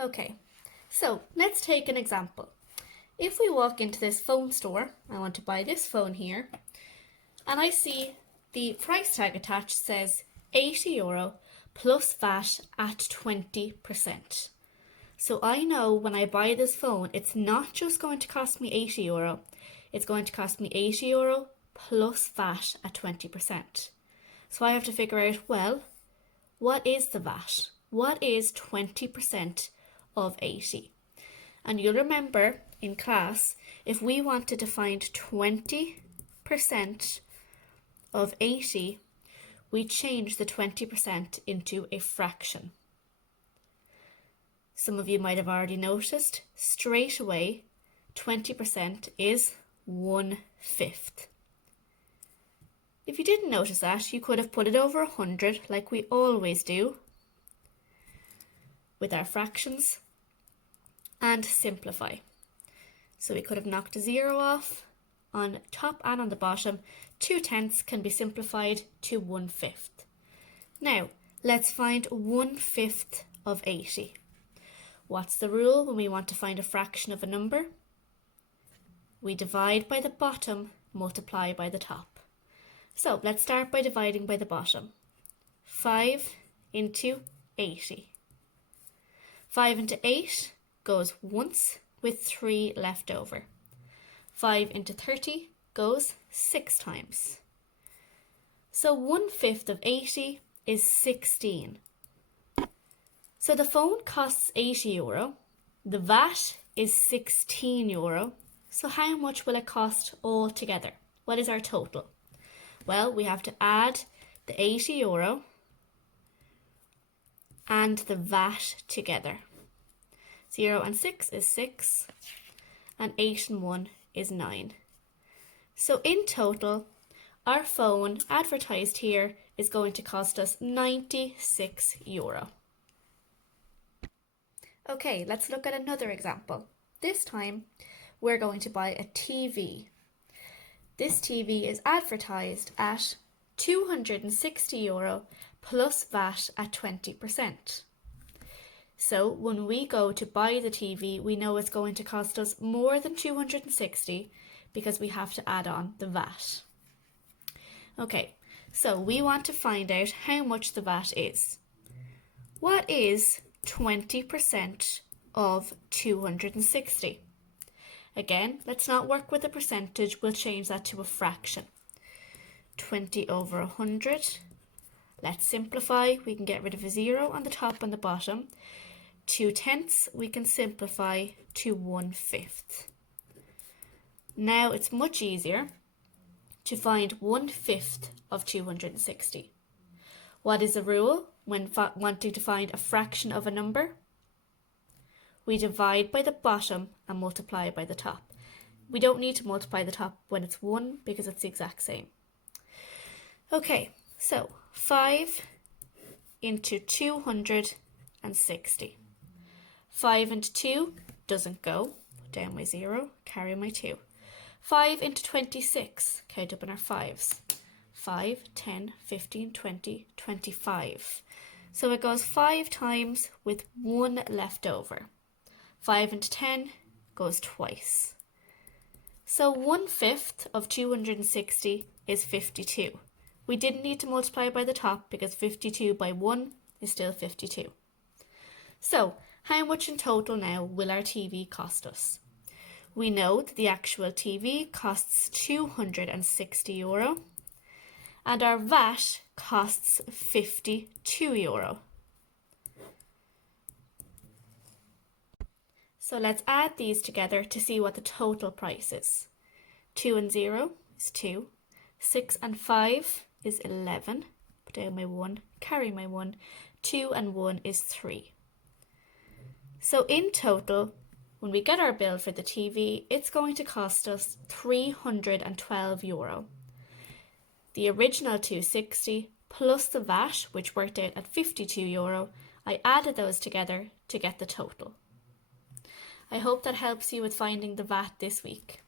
Okay, so let's take an example. If we walk into this phone store, I want to buy this phone here, and I see the price tag attached says €80 plus VAT at 20%. So I know when I buy this phone, it's not just going to cost me €80, it's going to cost me €80 plus VAT at 20%. So I have to figure out, well, what is the VAT? What is 20% of 80? And you'll remember in class, if we wanted to find 20% of 80, we change the 20% into a fraction. Some of you might have already noticed, straight away, 20% is 1/5. If you didn't notice that, you could have put it over 100 like we always do with our fractions and simplify. So we could have knocked a 0 off on top and on the bottom. 2/10 can be simplified to 1/5. Now, let's find 1/5 of 80. What's the rule when we want to find a fraction of a number? We divide by the bottom, multiply by the top. So let's start by dividing by the bottom. 5 into 80. 5 into 8 goes once with 3 left over. 5 into 30 goes 6 times. So 1/5 of 80 is 16. So the phone costs €80, the VAT is €16, so how much will it cost all together? What is our total? Well, we have to add the €80 and the VAT together. 0 and 6 is 6, and 8 and 1 is 9. So in total, our phone advertised here is going to cost us €96. Okay, let's look at another example. This time, we're going to buy a TV. This TV is advertised at €260 plus VAT at 20%. So when we go to buy the TV, we know it's going to cost us more than 260 because we have to add on the VAT. Okay, so we want to find out how much the VAT is. What is 20% of 260? Again, let's not work with a percentage, we'll change that to a fraction. 20 over 100. Let's simplify, we can get rid of a 0 on the top and the bottom. 2/10 we can simplify to 1/5. Now it's much easier to find 1/5 of 260. What is the rule when wanting to find a fraction of a number? We divide by the bottom and multiply by the top. We don't need to multiply the top when it's 1 because it's the exact same. Okay, so 5 into 260. 5 into 2 doesn't go. Down my 0, carry my 2. 5 into 26, count up in our 5s. 5, 10, 15, 20, 25. So it goes 5 times with 1 left over. 5 into 10 goes twice. So 1/5 of 260 is 52. We didn't need to multiply by the top because 52 by 1 is still 52. So how much in total now will our TV cost us? We know that the actual TV costs €260 and our VAT costs €52. So let's add these together to see what the total price is. 2 and 0 is 2. 6 and 5 is 11. Put down my 1, carry my 1. 2 and 1 is 3. So in total, when we get our bill for the TV, it's going to cost us €312. The original 260 plus the VAT, which worked out at €52, I added those together to get the total. I hope that helps you with finding the VAT this week.